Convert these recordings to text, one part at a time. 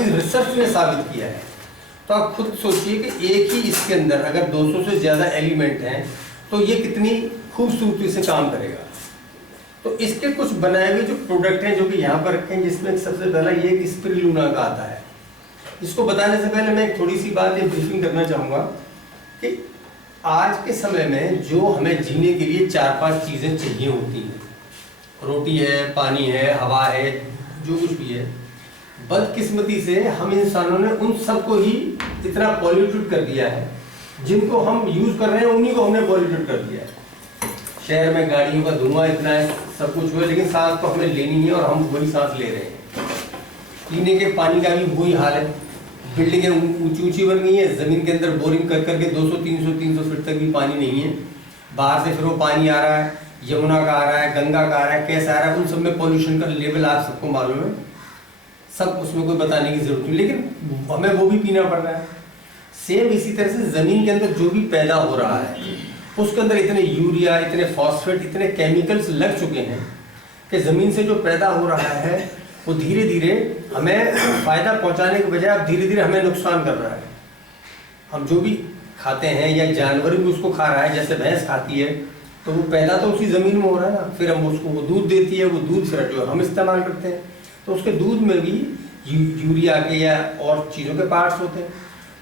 भी रिसर्च ने साबित किया है। तो आप खुद सोचिए कि एक ही इसके अंदर अगर 200 से ज़्यादा एलिमेंट हैं तो ये कितनी खूबसूरती से काम करेगा। तो इसके कुछ बनाए हुए जो प्रोडक्ट हैं जो कि यहाँ पर रखे हैं, जिसमें सबसे पहला ये एक स्पिरुलिना का आता है। इसको बताने से पहले मैं थोड़ी सी बात ये ब्रीफिंग करना चाहूँगा कि आज के समय में जो हमें जीने के लिए 4-5 चीज़ें चाहिए होती हैं, रोटी है, पानी है, हवा है, जो कुछ भी है, बदकिस्मती से हम इंसानों ने उन सबको ही इतना पॉल्यूटेड कर दिया है। जिनको हम यूज़ कर रहे हैं उन्हीं को हमने पॉल्यूटेड कर दिया है। शहर में गाड़ियों का धुआं इतना है, सब कुछ हुआ, लेकिन सांस तो हमें लेनी है और हम वही सांस ले रहे हैं। पीने के पानी का भी वही हाल है। बिल्डिंगें ऊंची ऊंची बन गई हैं, ज़मीन के अंदर बोरिंग कर करके 200-300 फीट तक भी पानी नहीं है। बाहर से फिर वो पानी आ रहा है, यमुना का आ रहा है, गंगा का आ रहा है, कैसा आ रहा है, उन सब में पॉल्यूशन का लेवल आप सबको मालूम है, सब उसमें कोई बताने की जरूरत नहीं, लेकिन हमें वो भी पीना पड़ रहा है। सेम इसी तरह से ज़मीन के अंदर जो भी पैदा हो रहा है उसके अंदर इतने यूरिया, इतने फॉस्फेट, इतने केमिकल्स लग चुके हैं कि ज़मीन से जो पैदा हो रहा है वो धीरे धीरे हमें फ़ायदा पहुंचाने के बजाय अब धीरे धीरे हमें नुकसान कर रहा है। हम जो भी खाते हैं या जानवर भी उसको खा रहा है, जैसे भैंस खाती है तो वो पैदा तो उसी ज़मीन में हो रहा है ना, फिर हम उसको वो दूध देती है, वो दूध फिर जो हम इस्तेमाल करते हैं, तो उसके दूध में भी यूरिया के या और चीज़ों के पार्ट्स होते हैं,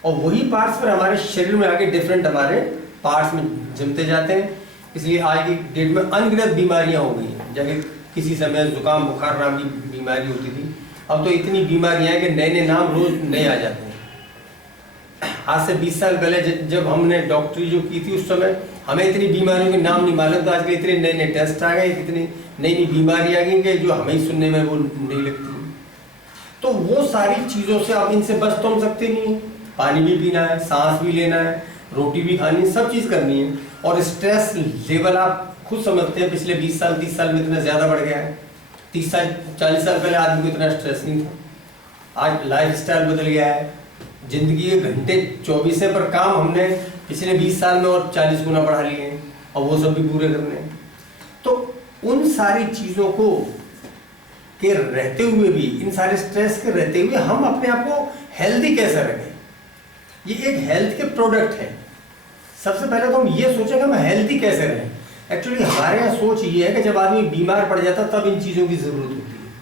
और वही पार्ट्स फिर हमारे शरीर में आके डिफरेंट हमारे पार्ट्स में जमते जाते हैं। इसलिए आज की डेट में अनगिनत बीमारियां हो गई हैं। जबकि किसी समय जुकाम बुखार नाम की बीमारी होती थी, अब तो इतनी बीमारियां हैं कि नए नए नाम रोज नए आ जाते हैं। आज से 20 साल पहले जब हमने डॉक्टरी जो की थी उस समय हमें इतनी बीमारियों के नाम नहीं मालूम, तो आजकल इतने नए नए टेस्ट आ गए, इतनी नई नई बीमारी आ गई कि जो हमें सुनने में वो नहीं लगती। तो वो सारी चीज़ों से आप इनसे बच तो हम सकते नहीं हैं। पानी भी पीना है, सांस भी लेना है, रोटी भी खानी है, सब चीज़ करनी है। और स्ट्रेस लेवल आप खुद समझते हैं पिछले 20 साल 30 साल में इतना ज़्यादा बढ़ गया है। 30 साल 40 साल पहले आदमी को इतना स्ट्रेस नहीं था। आज लाइफ स्टाइल बदल गया है, ज़िंदगी के घंटे 24 पर काम हमने पिछले 20 साल में और 40 गुना बढ़ा लिए हैं, और वो सब भी पूरे करने हैं। तो उन सारी चीज़ों को के रहते हुए भी, इन सारे स्ट्रेस के रहते हुए हम अपने आप को हेल्दी कैसे रखें, ये एक हेल्थ के प्रोडक्ट है। सबसे पहले तो हम ये सोचें कि हम हेल्दी कैसे रहें। एक्चुअली हमारे यहाँ सोच ये है कि जब आदमी बीमार पड़ जाता तब इन चीज़ों की ज़रूरत होती है,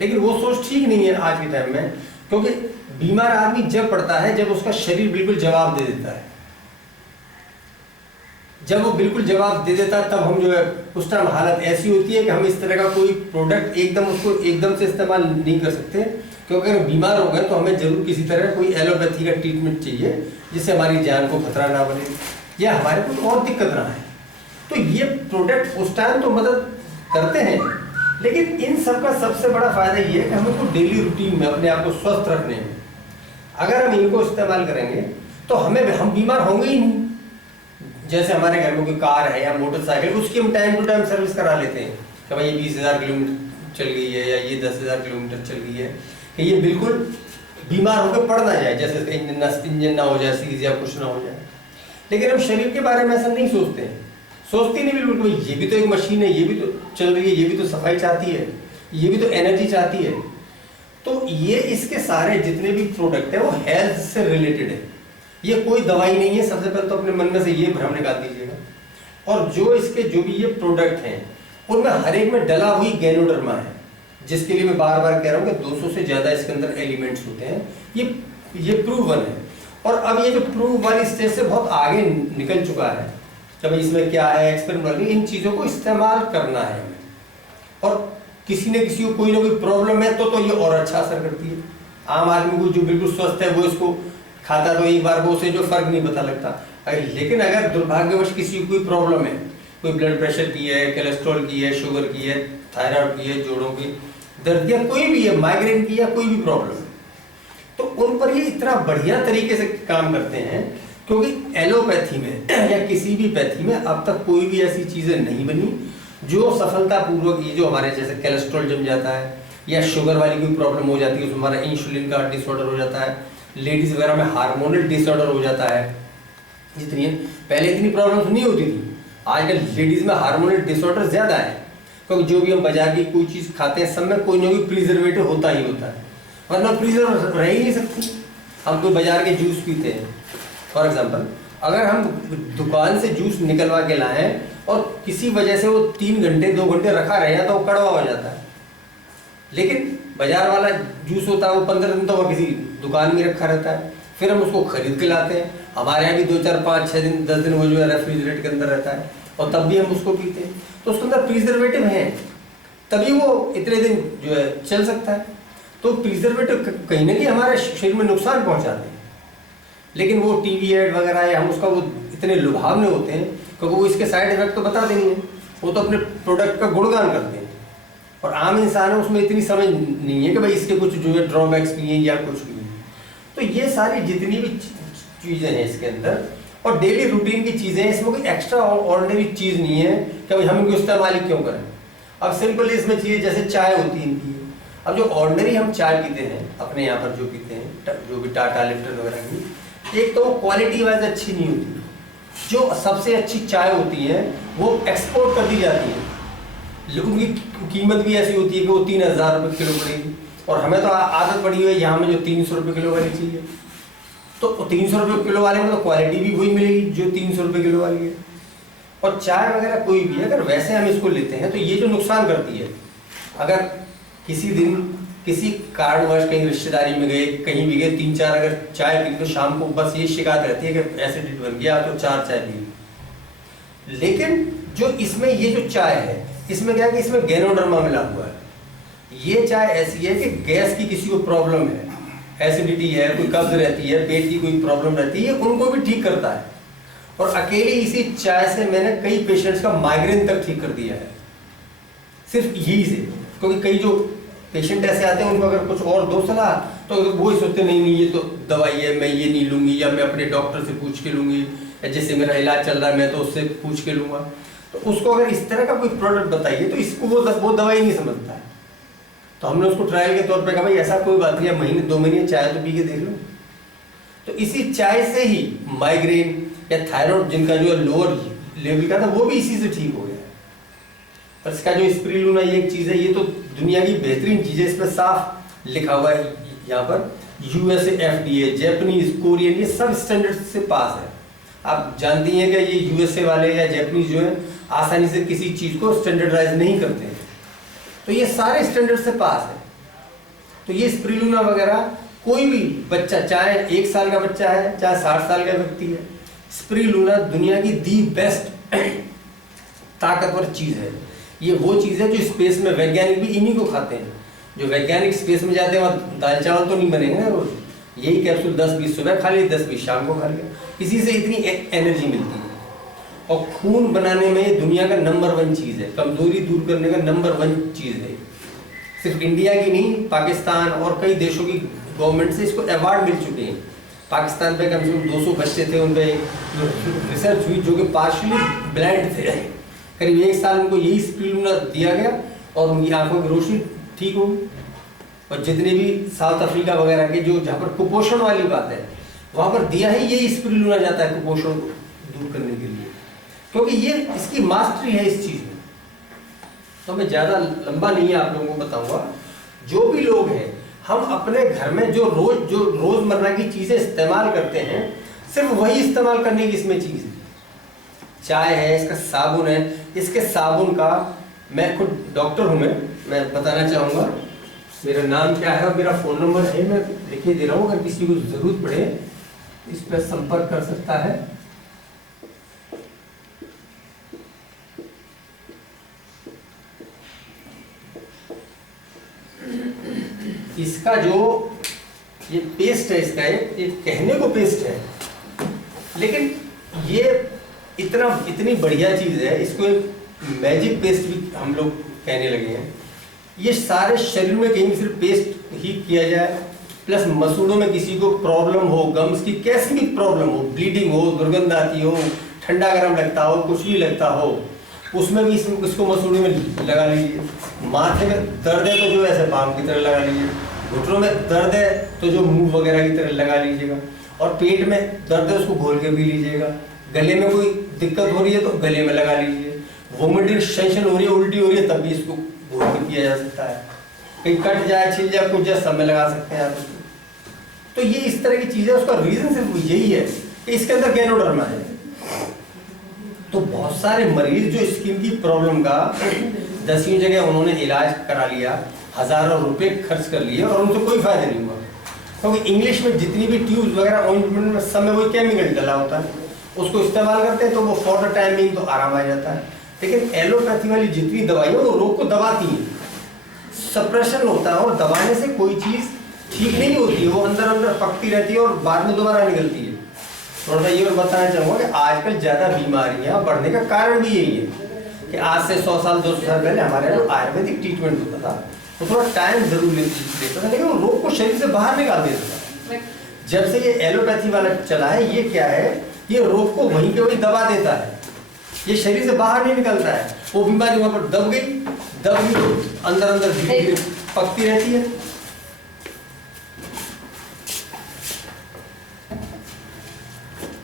लेकिन वो सोच ठीक नहीं है आज के टाइम में, क्योंकि बीमार आदमी जब पड़ता है जब उसका शरीर बिल्कुल जवाब दे देता है। जब वो बिल्कुल जवाब दे देता है तब हम जो है उस टाइम हालत ऐसी होती है कि हम इस तरह का कोई प्रोडक्ट उसको एकदम से इस्तेमाल नहीं कर सकते, क्योंकि अगर बीमार हो गए तो हमें जरूर किसी तरह कोई एलोपैथी का ट्रीटमेंट चाहिए जिससे हमारी जान को खतरा ना बने या हमारे कुछ और दिक्कत ना है। तो ये प्रोडक्ट उस टाइम तो मदद करते हैं, लेकिन इन सब का सबसे बड़ा फायदा ये है कि हमको डेली रूटीन में अपने आप को स्वस्थ रखने में अगर हम इनको इस्तेमाल करेंगे तो हम बीमार होंगे ही नहीं। जैसे हमारे घर में कोई कार है या मोटरसाइकिल, उसकी हम टाइम टू टाइम सर्विस करा लेते हैं कि भाई ये 20,000 किलोमीटर चल गई है या ये 10,000 किलोमीटर चल गई है, कि ये बिल्कुल बीमार होकर पड़ ना जाए, जैसे इंजन ना हो जाए सीज या कुछ ना हो जाए। लेकिन हम शरीर के बारे में ऐसा नहीं सोचते हैं, सोचते नहीं बिल्कुल, ये भी तो एक मशीन है, ये भी तो चल रही है, ये भी तो सफाई चाहती है, ये भी तो एनर्जी चाहती है। तो ये इसके सारे जितने भी प्रोडक्ट है वो हेल्थ से रिलेटेड है, ये कोई दवाई नहीं है। सबसे पहले तो अपने मन में से ये भ्रम निकाल दीजिएगा। और जो इसके जो भी ये प्रोडक्ट हैं उनमें हर एक में डला हुई गैनोडर्मा है, जिसके लिए मैं बार बार कह रहा हूँ कि 200 से ज़्यादा इसके अंदर एलिमेंट्स होते हैं। ये प्रूवन है, और अब ये जो प्रूव वाली स्टेज से बहुत आगे निकल चुका है कि भाई इसमें क्या है, एक्सपेरिमेंट, इन चीज़ों को इस्तेमाल करना है हमें। और किसी न किसी को कोई ना कोई प्रॉब्लम है तो ये और अच्छा असर करती है। आम आदमी को जो बिल्कुल स्वस्थ है वो इसको खाता तो एक बार को उसे जो फर्क नहीं पता लगता, लेकिन अगर दुर्भाग्यवश किसी को कोई प्रॉब्लम है, कोई ब्लड प्रेशर की है, कोलेस्ट्रॉल की है, शुगर की है, थायराइड की है, जोड़ों की दर्द या कोई भी है, माइग्रेन की या कोई भी प्रॉब्लम, तो उन पर ये इतना बढ़िया तरीके से काम करते हैं, क्योंकि एलोपैथी में या किसी भी पैथी में अब तक कोई भी ऐसी चीज़ें नहीं बनी जो सफलतापूर्वक, ये जो हमारे जैसे कोलेस्ट्रॉल जम जाता है या शुगर वाली कोई प्रॉब्लम हो जाती है, उसमें हमारा इंसुलिन का डिसऑर्डर हो जाता है, लेडीज़ वगैरह में हार्मोनल डिसऑर्डर हो जाता है, जितनी पहले इतनी प्रॉब्लम्स नहीं होती थी, आजकल लेडीज़ में हार्मोनल डिसऑर्डर ज़्यादा है, क्योंकि जो भी हम बाजार की कोई चीज़ खाते हैं सब में कोई ना कोई प्रिजर्वेटिव होता ही होता है। वरना प्रिजर्व रह ही नहीं सकती। हम कोई बाजार के जूस पीते हैं फॉर एग्जांपल, अगर हम दुकान से जूस निकलवा के लाएं और किसी वजह से वो 3 घंटे 2 घंटे रखा रहे तो वो कड़वा हो जाता है। लेकिन बाजार वाला जूस होता है वो 15 दिन तो वो किसी दुकान में रखा रहता है, फिर हम उसको खरीद के लाते हैं। हमारे यहाँ भी 2 4 5 6 दिन 10 दिन वो जो है रेफ्रिजरेटर के अंदर रहता है और तब भी हम उसको पीते हैं। तो उसके अंदर प्रिजर्वेटिव है, तभी वो इतने दिन जो है चल सकता है। तो प्रिजर्वेटिव कहीं ना कहीं हमारे शरीर में नुकसान पहुंचाते हैं, लेकिन वो टीवी एड वगैरह है, हम उसका वो इतने लुभावने होते हैं क्योंकि वो इसके साइड इफेक्ट तो बता देंगे, वो तो अपने प्रोडक्ट का गुणगान करते हैं। और आम इंसान है उसमें इतनी समझ नहीं है कि भाई इसके कुछ जो है ड्रॉबैक्स भी हैं या कुछ भी। तो ये सारी जितनी भी चीज़ें हैं इसके अंदर और डेली रूटीन की चीज़ें, इसमें कोई एक्स्ट्रा ऑर्डिनरी चीज़ नहीं है कि भाई हम इनको इस्तेमाल ही क्यों करें। अब सिंपल इसमें चीज़ें जैसे चाय होती है इनकी, अब जो ऑर्डिनरी हम चाय पीते हैं अपने यहाँ पर जो पीते हैं जो भी टाटा लिप्टन वगैरह की, एक तो वो क्वालिटी वाइज अच्छी नहीं होती। जो सबसे अच्छी चाय होती है वो एक्सपोर्ट कर दी जाती है, लेकिन उनकी कीमत भी ऐसी होती है कि वो 3000 रुपये किलो पड़ेगी और हमें तो आदत पड़ी हुई है यहाँ में जो 300 रुपये किलो वाली चाहिए। तो 300 रुपये किलो वाले में तो क्वालिटी भी वही मिलेगी जो 300 रुपये किलो वाली है। और चाय वगैरह कोई भी अगर वैसे हम इसको लेते हैं तो ये जो नुकसान करती है, अगर किसी दिन किसी कारणवश कहीं रिश्तेदारी में गए कहीं भी गए 3-4 अगर चाय पी तो शाम को बस ये शिकायत रहती है कि एसिडिटी बन गया तो 4 चाय पी। लेकिन जो इसमें ये जो चाय है इसमें क्या है कि इसमें गैनोडर्मा मिला हुआ है। ये चाय ऐसी है कि गैस की किसी को प्रॉब्लम है, एसिडिटी है, कोई कब्ज रहती है, पेट की कोई प्रॉब्लम रहती है, उनको भी ठीक करता है। और अकेले इसी चाय से मैंने कई पेशेंट्स का माइग्रेन तक ठीक कर दिया है, सिर्फ यही से। क्योंकि कई जो पेशेंट ऐसे आते हैं उनको अगर कुछ और दो सलाह तो वो ही सोचते नहीं नहीं ये तो दवाई है, मैं ये नहीं लूँगी या मैं अपने डॉक्टर से पूछ के लूँगी, या जैसे मेरा इलाज चल रहा है मैं तो उससे पूछ के लूँगा। तो उसको अगर इस तरह का कोई प्रोडक्ट बताइए तो इसको वो दवाई नहीं समझता है। तो हमने उसको ट्रायल के तौर पे कहा भाई ऐसा कोई बात नहीं है, महीने 2 महीने चाय तो पी के देख लो। तो इसी चाय से ही माइग्रेन या थायराइड जिनका जो लोअर लेवल का था वो भी इसी से ठीक हो गया। और इसका जो स्प्रिलुना ये एक चीज़ है, ये तो दुनिया की बेहतरीन चीज़ है, इस पर साफ लिखा हुआ है यहाँ पर USA FDA जैपनीज कोरियन ये सब स्टैंडर्ड से पास है। आप जानती हैं कि ये USA वाले या जैपनीज जो है आसानी से किसी चीज़ को स्टैंडर्डाइज नहीं करते हैं, तो ये सारे स्टैंडर्ड से पास है। तो ये स्प्रिलुना वगैरह कोई भी बच्चा, चाहे 1 साल का बच्चा है चाहे 60 साल का व्यक्ति है, स्प्रिलुना दुनिया की दी बेस्ट ताकतवर चीज़ है। ये वो चीज़ है जो स्पेस में वैज्ञानिक भी इन्हीं को खाते हैं। जो वैज्ञानिक स्पेस में जाते हैं वहाँ दाल चावल तो नहीं बनेंगे ना रोज, यही कैप्सूल 10-20 सुबह खा लिए 10-20 शाम को खा लिया, इसी से इतनी एनर्जी मिलती है। और खून बनाने में दुनिया का नंबर 1 चीज़ है, कमजोरी दूर करने का नंबर 1 चीज़ है। सिर्फ इंडिया की नहीं, पाकिस्तान और कई देशों की गवर्नमेंट से इसको अवार्ड मिल चुके हैं। पाकिस्तान पे कम से कम 200 बच्चे थे, उन पर रिसर्च हुई जो कि पार्शली ब्लाइंड थे, करीब 1 साल उनको यही स्प्रिलुना दिया गया और उनकी आंखों की रोशनी ठीक होगी। और जितने भी साउथ अफ्रीका वगैरह के जो जहाँ पर कुपोषण वाली बात है वहाँ पर दिया है यही स्प्रिलुना जाता है कुपोषण को दूर करने के लिए, क्योंकि ये इसकी मास्टरी है इस चीज़ में। तो मैं ज़्यादा लंबा नहीं आप लोगों को बताऊंगा। जो भी लोग हैं हम अपने घर में जो रोज़मर्रा की चीज़ें इस्तेमाल करते हैं सिर्फ वही इस्तेमाल करने की इसमें चीज़ है। चाय है, इसका साबुन है, इसके साबुन का मैं खुद डॉक्टर हूँ, मैं बताना चाहूँगा मेरा नाम क्या है और मेरा फ़ोन नंबर है, मैं लिखे दे रहा हूँ, अगर किसी को ज़रूरत पड़े इस पर संपर्क कर सकता है। इसका जो ये पेस्ट है, इसका ये कहने को पेस्ट है, लेकिन ये इतनी बढ़िया चीज़ है, इसको एक मैजिक पेस्ट भी हम लोग कहने लगे हैं। ये सारे शरीर में कहीं सिर्फ पेस्ट ही किया जाए, प्लस मसूड़ों में किसी को प्रॉब्लम हो, गम्स की कैसी भी प्रॉब्लम हो, ब्लीडिंग हो, दुर्गंध आती हो, ठंडा गर्म लगता हो, कुछ भी लगता हो, उसमें भी इसको मसूड़े में लगा लीजिए। माथे में दर्द है तो जो ऐसे बाम की तरह लगा लीजिए, घुटनों में दर्द है तो जो मूव वगैरह की तरह लगा लीजिएगा, और पेट में दर्द है उसको घोल के पी लीजिएगा। गले में कोई दिक्कत हो रही है तो गले में लगा लीजिए। वोमिटिंग सेंसेशन हो रही है, उल्टी हो रही है, तब भी इसको घोल के पिया जा सकता है। कहीं कट जाए, छिल जाए, कुछ जाए, सब में लगा सकते हैं आप उसको। तो ये इस तरह की चीजें, उसका रीजन सिर्फ यही है कि इसके अंदर गैनोडर्मा है। तो बहुत सारे मरीज जो स्किन की प्रॉब्लम का 10वीं जगह उन्होंने इलाज करा लिया, हजारों रुपए खर्च कर लिए और उनसे कोई फायदा नहीं हुआ, क्योंकि इंग्लिश में जितनी भी ट्यूब्स वगैरह ऑइंटमेंट में सब में वही केमिकल डला होता है, उसको इस्तेमाल करते हैं तो वो फॉर द टाइम बिंग तो आराम आ जाता है। लेकिन एलोपैथी वाली जितनी दवाइयाँ वो रोग को दबाती हैं, सप्रेशन होता है, और दबाने से कोई चीज़ ठीक नहीं होती है, वो अंदर अंदर पकती रहती है और बाद में दोबारा निकलती है। थोड़ा सा ये और बताना चाहूँगा कि आजकल ज़्यादा बीमारियाँ बढ़ने का कारण भी यही है कि आज से 100 साल 200 साल पहले हमारे यहाँ आयुर्वेदिक ट्रीटमेंट होता था, तो थोड़ा टाइम जरूर लेता था, लेकिन वो रोग को शरीर से बाहर निकाल देता था। जब से ये एलोपैथी वाला चला है, ये क्या है, ये रोग को वहीं के वहीं दबा देता है, ये शरीर से बाहर नहीं निकलता है। वो बीमारी वहां पर दब गई तो अंदर अंदर धीरे धीरे पकती रहती है।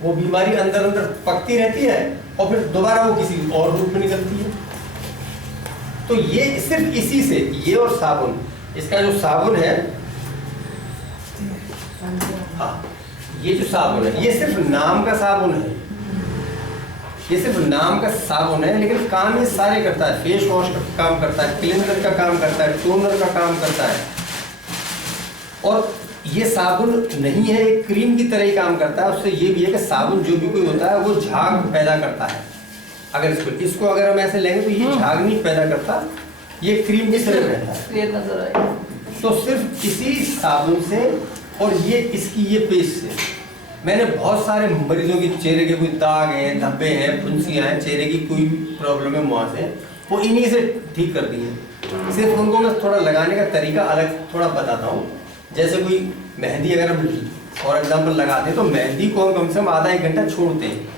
वो बीमारी अंदर अंदर पकती रहती है और फिर दोबारा वो किसी और रूप में निकलती है। तो ये सिर्फ इसी से, ये और साबुन, इसका जो साबुन है, हाँ, ये जो साबुन है ये सिर्फ नाम का साबुन है, ये सिर्फ नाम का साबुन है, लेकिन काम ये सारे करता है। फेस वॉश का काम करता है, क्लीनर का काम करता है, टोनर का काम करता है, और ये साबुन नहीं है, एक क्रीम की तरह ही काम करता है। उससे ये भी है कि साबुन जो भी कोई होता है वो झाग पैदा करता है। अगर इसको अगर हम ऐसे लेंगे तो ये झाग नहीं पैदा करता, ये क्रीम की तरह रहता है। तो सिर्फ इसी साबुन से और ये इसकी ये पेस्ट से मैंने बहुत सारे मरीजों के चेहरे के कोई दाग हैं, धब्बे हैं, फुंसियाँ हैं, चेहरे की कोई भी प्रॉब्लम है वहाँ से, वो इन्हीं से ठीक कर दी है। सिर्फ उनको मैं थोड़ा लगाने का तरीका अलग थोड़ा बताता हूँ। जैसे कोई मेहंदी अगर हम फॉर एग्जाम्पल लगाते हैं तो मेहंदी को हम कम से कम आधा 1 घंटा छोड़ते हैं,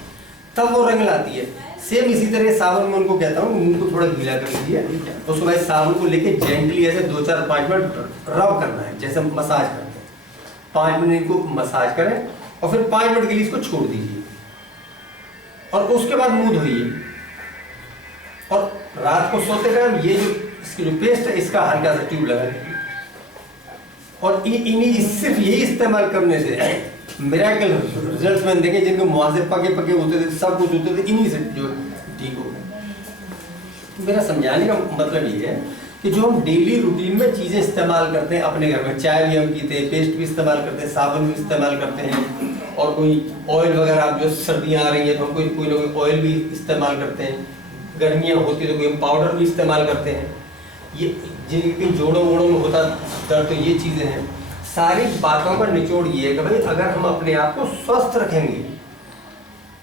तब वो रंग लाती है। सेम इसी तरह साबुन में उनको कहता हूँ उनको थोड़ा गीला कर लीजिए, उसके बाद साबुन को लेके जेंटली ऐसे 2-4-5 मिनट रब करना है, जैसे मसाज करते हैं। 5 मिनट इनको मसाज करें और फिर 5 मिनट के लिए इसको छोड़ दीजिए और उसके बाद मुंह धोइए। और रात को सोते टाइम ये जो इसकी जो पेस्ट है इसका हल्का सा ट्यूब लगा लीजिए, और इन्हीं सिर्फ यही इस्तेमाल करने से मिरेकल रिजल्ट्स मैंने देखे। जिनके मुँह से पके पके होते थे, सब कुछ होते थे, इन्हीं से जो ठीक हो गए। मेरा समझाने का मतलब ये है कि जो हम डेली रूटीन में चीज़ें इस्तेमाल करते हैं अपने घर में, चाय भी हम पीते हैं, पेस्ट भी इस्तेमाल करते हैं, साबुन भी इस्तेमाल करते हैं, और कोई ऑयल वगैरह, आप जो सर्दियाँ आ रही हैं तो हम कोई ना कोई ऑयल भी इस्तेमाल करते हैं, गर्मियाँ होती है तो कोई हम पाउडर भी इस्तेमाल करते हैं। ये जिनके जोड़ों वोड़ों में होता दर्द, तो ये चीज़ें हैं। सारी बातों का निचोड़ ये है कि भाई अगर हम अपने आप को स्वस्थ रखेंगे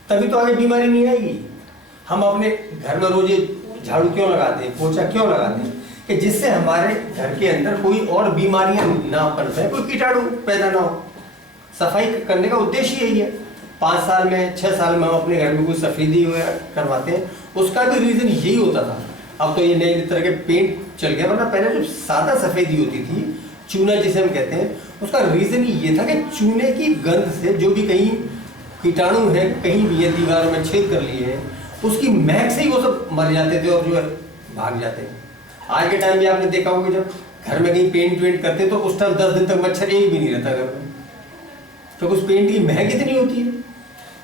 तभी तो आगे बीमारी नहीं आएगी। हम अपने घर में रोज झाड़ू क्यों लगाते हैं, पोछा क्यों लगाते हैं, कि जिससे हमारे घर के अंदर कोई और बीमारियां ना पनपे, कोई कीटाणु पैदा ना हो। सफाई करने का उद्देश्य यही है। 5 साल में 6 साल में हम अपने घर में कोई सफेदी वगैरह करवाते हैं, उसका भी रीज़न यही होता था। अब तो ये नए तरह के पेंट चल गया, वरना पहले जो सादा सफेदी होती थी, चूना जिसे हम कहते हैं, उसका रीज़न ये था कि चूने की गंध से जो भी कहीं कीटाणु है, कहीं भी ये दीवार में छेद कर लिए हैं, उसकी महक से ही वो सब मर जाते थे और जो है भाग जाते हैं। आज के टाइम में आपने देखा होगा जब घर में कहीं पेंट वेंट करते तो उस टाइम 10 दिन तक मच्छर एक भी नहीं रहता घर में, तो उस पेंट की महक इतनी होती है।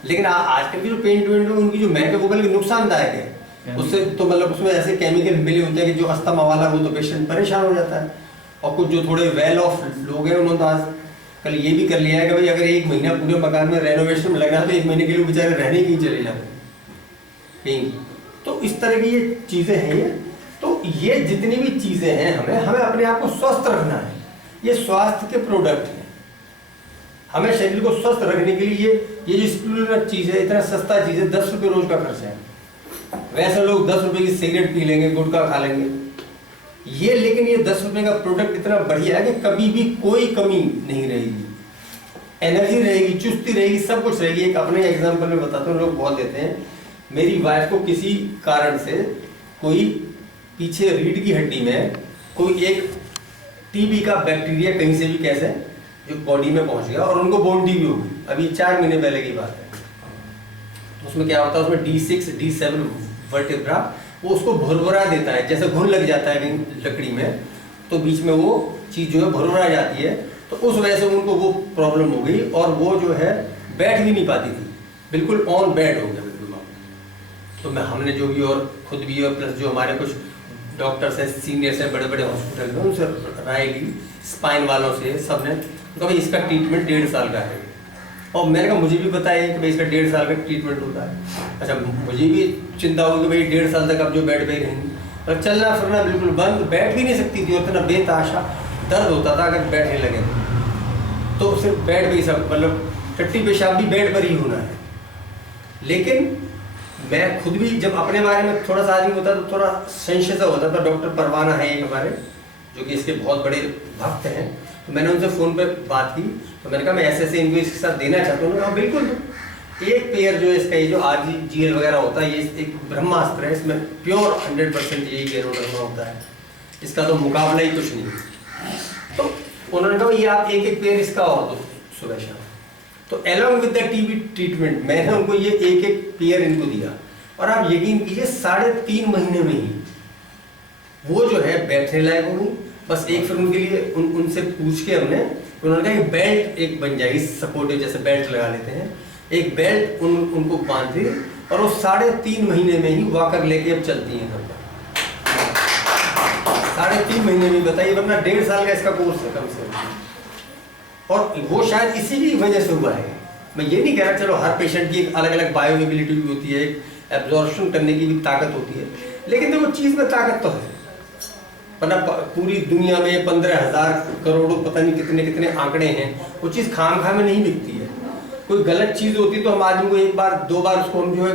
लेकिन आजकल की जो पेंट वेंट है उनकी जो महक है वो बल्कि नुकसानदायक है। उससे तो मतलब उसमें ऐसे केमिकल मिले होते हैं कि जो अस्थमा वाला वो तो पेशेंट परेशान हो जाता है। और कुछ जो थोड़े वेल ऑफ लोग हैं उन्होंने तो आज कल ये भी कर लिया है कि भाई अगर 1 महीना पूरे मकान में रेनोवेशन में लगना तो 1 महीने के लिए बेचारे रहने ही चले जाते कहीं। तो इस तरह की ये चीज़ें हैं। ये तो ये जितनी भी चीज़ें हैं हमें अपने आप को स्वस्थ रखना है। ये स्वास्थ्य के प्रोडक्ट हैं। हमें शरीर को स्वस्थ रखने के लिए ये जो स्पिरुलिना चीज़ है, इतना सस्ता चीज़ है, 10 रुपये रोज का खर्चा है। वैसे लोग 10 रुपये की सिगरेट पी लेंगे, गुटखा खा लेंगे, ये लेकिन ये 10 रुपये का प्रोडक्ट इतना बढ़िया है कि कभी भी कोई कमी नहीं रहेगी, एनर्जी रहेगी, चुस्ती रहेगी, सब कुछ रहेगी। एक अपने एग्जाम्पल में बताता हूँ, लोग बहुत देते हैं। मेरी वाइफ को किसी कारण से कोई पीछे रीढ़ की हड्डी में कोई एक टीबी का बैक्टीरिया कहीं से भी कैसे जो बॉडी में पहुंच गया और उनको बोन टीबी हो गई। अभी 4 महीने पहले की बात है। तो उसमें क्या होता है, उसमें D6 D7 वर्टेब्रा वो उसको भुरभुरा देता है, जैसे घुन लग जाता है कहीं लकड़ी में, तो बीच में वो चीज़ जो है भुरभुरा जाती है, तो उस वजह से उनको वो प्रॉब्लम हो गई और वो जो है बैठ भी नहीं पाती थी, बिल्कुल ऑन बेड हो गया बिल्कुल। तो हमने जो भी और खुद भी और प्लस जो हमारे कुछ डॉक्टर्स हैं, सीनियर्स हैं बड़े बड़े हॉस्पिटल में, उनसे राय ली, स्पाइन वालों से, सब ने कहा भाई इसका ट्रीटमेंट 1.5 साल का है। और मैंने कहा मुझे भी पता है कि भाई इसका 1.5 साल का ट्रीटमेंट होता है। अच्छा, मुझे भी चिंता होगी कि भाई 1.5 साल तक अब जो बेड पे ही रहेंगी, और चलना फिरना बिल्कुल बंद, बैठ भी नहीं सकती थी और इतना बेताशा दर्द होता था अगर बैठने लगे तो सिर्फ बेड पे ही सब, मतलब टट्टी पेशाब भी बेड पर ही होना है। लेकिन मैं खुद भी जब अपने बारे में थोड़ा सा आदमी होता तो थोड़ा संशय सा होता था। डॉक्टर परवाना है एक हमारे जो कि इसके बहुत बड़े भक्त हैं, तो मैंने उनसे फ़ोन पे बात की, तो मैंने कहा मैं ऐसे इनको इसके साथ देना चाहता हूँ। कहा बिल्कुल, एक पेयर जो है इसका ये जो RGL वगैरह होता है, ये एक ब्रह्मास्त्र है, इसमें प्योर 100% यही गेनोडर्मा होता है, इसका तो मुकाबला ही कुछ नहीं। तो उन्होंने कहा ये आप एक पेयर इसका और दो सुबह शाम। तो along with the TB treatment मैंने उनको ये एक पेयर इनको दिया, और आप यकीन कीजिए 3.5 महीने में ही वो जो है बैठने लायक हो गई। बस एक फिर उनके लिए उनसे पूछ के हमने, उन्होंने कहा बेल्ट एक बन जाएगी सपोर्टिव, जैसे बेल्ट लगा लेते हैं, एक बेल्ट उनको बांध दी, और वो 3.5 महीने में ही वॉकर लेके अब चलती हैं घर पर। 3.5 महीने में, बताइए, वरना 1.5 साल का इसका कोर्स है कम से कम। और वो शायद इसी की वजह से हुआ है। मैं ये नहीं कह रहा, चलो हर पेशेंट की एक अलग अलग बायोएबिलिटी भी होती है, एक एब्जॉर्प्शन करने की भी ताकत होती है, लेकिन देखो चीज़ में ताकत तो है। वरना पूरी दुनिया में 15,000 करोड़ों पता नहीं कितने कितने आंकड़े हैं, वो चीज़ खाम खा में नहीं बिकती है। कोई गलत चीज़ होती तो हम आदमी को 1 बार 2 बार उसको हम जो है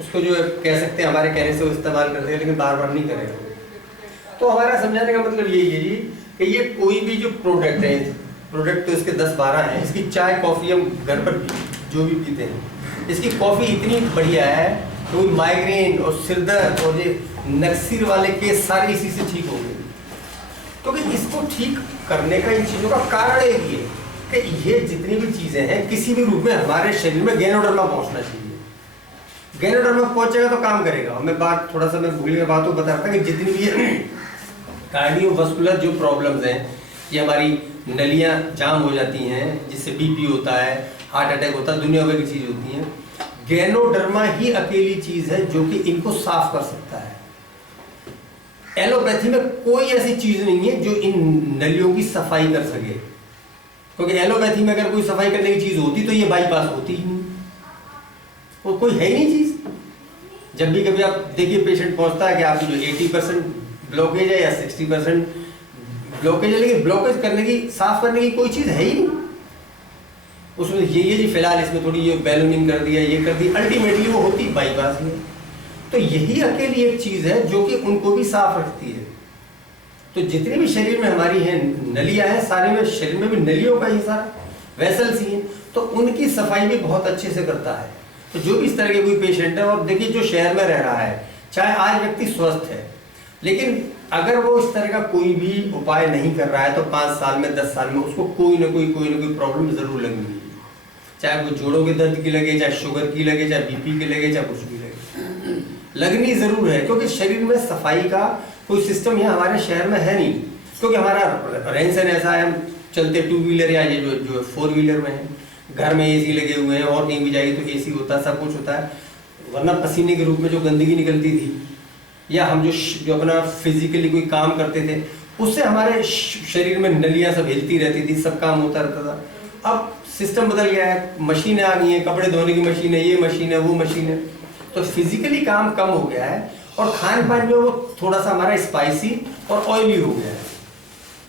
उसको जो है कह सकते हैं, हमारे कहने से वो इस्तेमाल करते हैं, लेकिन बार बार नहीं करेगा। तो हमारा समझाने का मतलब यही है जी कि ये कोई भी जो प्रोडक्ट है, प्रोडक्ट तो इसके 10-12 हैं। इसकी चाय कॉफ़ी हम घर पर जो भी पीते हैं, इसकी कॉफ़ी इतनी बढ़िया है कि कोई माइग्रेन और सिरदर्द और ये नक्सीर वाले केस सारे इसी से ठीक हो गए। क्योंकि इसको ठीक करने का इन चीज़ों का कारण एक ये कि ये जितनी भी चीज़ें हैं किसी भी रूप में हमारे शरीर में गैनोडर्मा पहुंचना चाहिए। गैनोडर्मा पहुंचेगा तो काम करेगा। मैं बात थोड़ा सा मैं भूल गया बात को बता रहा था कि जितनी भी ये कार्डियोवास्कुलर जो प्रॉब्लम्स हैं, ये हमारी नलियां जाम हो जाती हैं, जिससे BP होता है, हार्ट अटैक होता है, दुनिया भर की चीज़ होती हैं। गैनोडर्मा ही अकेली चीज़ है जो कि इनको साफ कर सकता है। एलोपैथी में कोई ऐसी चीज़ नहीं है जो इन नलियों की सफाई कर सके, क्योंकि एलोपैथी में अगर कोई सफाई करने की चीज़ होती तो ये बाईपास होती ही नहीं, वो कोई है ही नहीं चीज़। जब भी कभी आप देखिए पेशेंट पहुंचता है कि आपकी जो 80% ब्लॉकेज है या 60% ब्लॉकेज है, लेकिन ब्लॉकेज करने की, साफ करने की कोई चीज़ है ही नहीं। उसमें ये जी फिलहाल इसमें थोड़ी ये बैलूनिंग कर दिया, ये कर दी, अल्टीमेटली वो होती बाईपास में। तो यही अकेली एक चीज़ है जो कि उनको भी साफ रखती है। तो जितने भी शरीर में हमारी हैं नलियाँ हैं, सारे में शरीर में भी नलियों का ही सारा वेसल्स ही हैं, तो उनकी सफाई भी बहुत अच्छे से करता है। तो जो भी इस तरह के कोई पेशेंट है, और देखिए जो शहर में रह रहा है, चाहे आज व्यक्ति स्वस्थ है, लेकिन अगर वो इस तरह का कोई भी उपाय नहीं कर रहा है तो 5 साल में 10 साल में उसको कोई ना कोई प्रॉब्लम जरूर लगनी है। चाहे कोई जोड़ों के दर्द की लगे, चाहे शुगर की लगे, चाहे BP की लगे, चाहे कुछ भी लगे, लगनी जरूर है। क्योंकि शरीर में सफाई का कोई सिस्टम यहाँ हमारे शहर में है नहीं, क्योंकि हमारा रहन सहन ऐसा है, हम चलते 2 व्हीलर या ये जो 4 व्हीलर में है, घर में AC लगे हुए हैं, और कहीं भी जाइए तो AC होता है, सब कुछ होता है। वरना पसीने के रूप में जो गंदगी निकलती थी, या हम जो अपना फिजिकली कोई काम करते थे, उससे हमारे शरीर में नलियाँ सब हिलती रहती थी, सब काम होता रहता था। अब सिस्टम बदल गया है, मशीनें आ गई हैं, कपड़े धोने की मशीन है, ये मशीन है, वो मशीन है, तो फिजिकली काम कम हो गया है, और खान पान जो वो थोड़ा सा हमारा स्पाइसी और ऑयली हो गया है।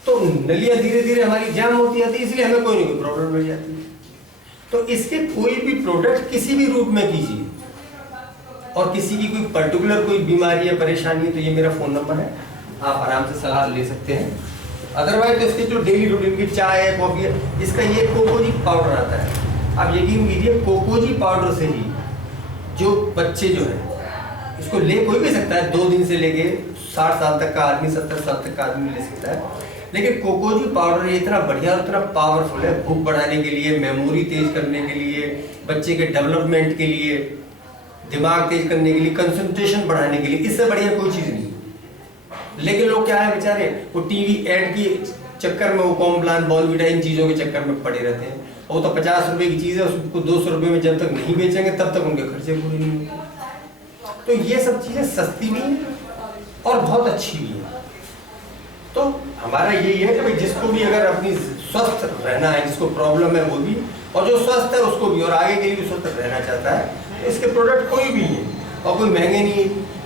तो नलियाँ धीरे धीरे हमारी जाम होती जाती है, इसलिए हमें कोई ना कोई प्रॉब्लम मिल जाती है। तो इसके कोई भी प्रोडक्ट किसी भी रूप में कीजिए, और किसी की कोई पर्टिकुलर कोई बीमारी या परेशानी है, तो ये मेरा फ़ोन नंबर है, आप आराम से सलाह ले सकते हैं। अदरवाइज तो इसके जो डेली रूटीन की चाय है, कॉफ़ी है, इसका ये कोकोजी पाउडर आता है। आप यकीन कीजिए कोकोजी पाउडर से ही जो बच्चे जो हैं, इसको ले कोई भी सकता है, 2 दिन से लेके 60 साल तक का आदमी, 70 साल तक का आदमी ले सकता है। लेकिन कोकोजी पाउडर ये इतना बढ़िया और इतना पावरफुल है, भूख बढ़ाने के लिए, मेमोरी तेज करने के लिए, बच्चे के डेवलपमेंट के लिए, दिमाग तेज करने के लिए, कंसंट्रेशन बढ़ाने के लिए, इससे बढ़िया कोई चीज़ नहीं। लेकिन लोग क्या है बेचारे, वो टीवी एड की चक्कर में, वो कॉम्प्लान बॉर्नवीटा इन चीज़ों के चक्कर में पड़े रहते हैं। वो तो 50 रुपए की चीज़ है, उसको 200 रुपए में जब तक नहीं बेचेंगे तब तक उनके खर्चे पूरे नहीं होंगे। तो ये सब चीज़ें सस्ती भी और बहुत अच्छी भी है। तो हमारा यही है कि भाई जिसको भी अगर अपनी स्वस्थ रहना है, जिसको प्रॉब्लम है वो भी, और जो स्वस्थ है उसको भी, और आगे के लिए भी स्वस्थ रहना चाहता है, तो इसके प्रोडक्ट कोई भी है और कोई महंगे नहीं है।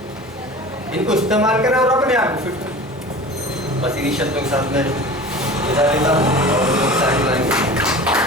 इनको इस्तेमाल करें और अपने आप को फिट करें। बस इन्हीं शब्दों के साथ मैं विदा लेता हूँ और लोग सारे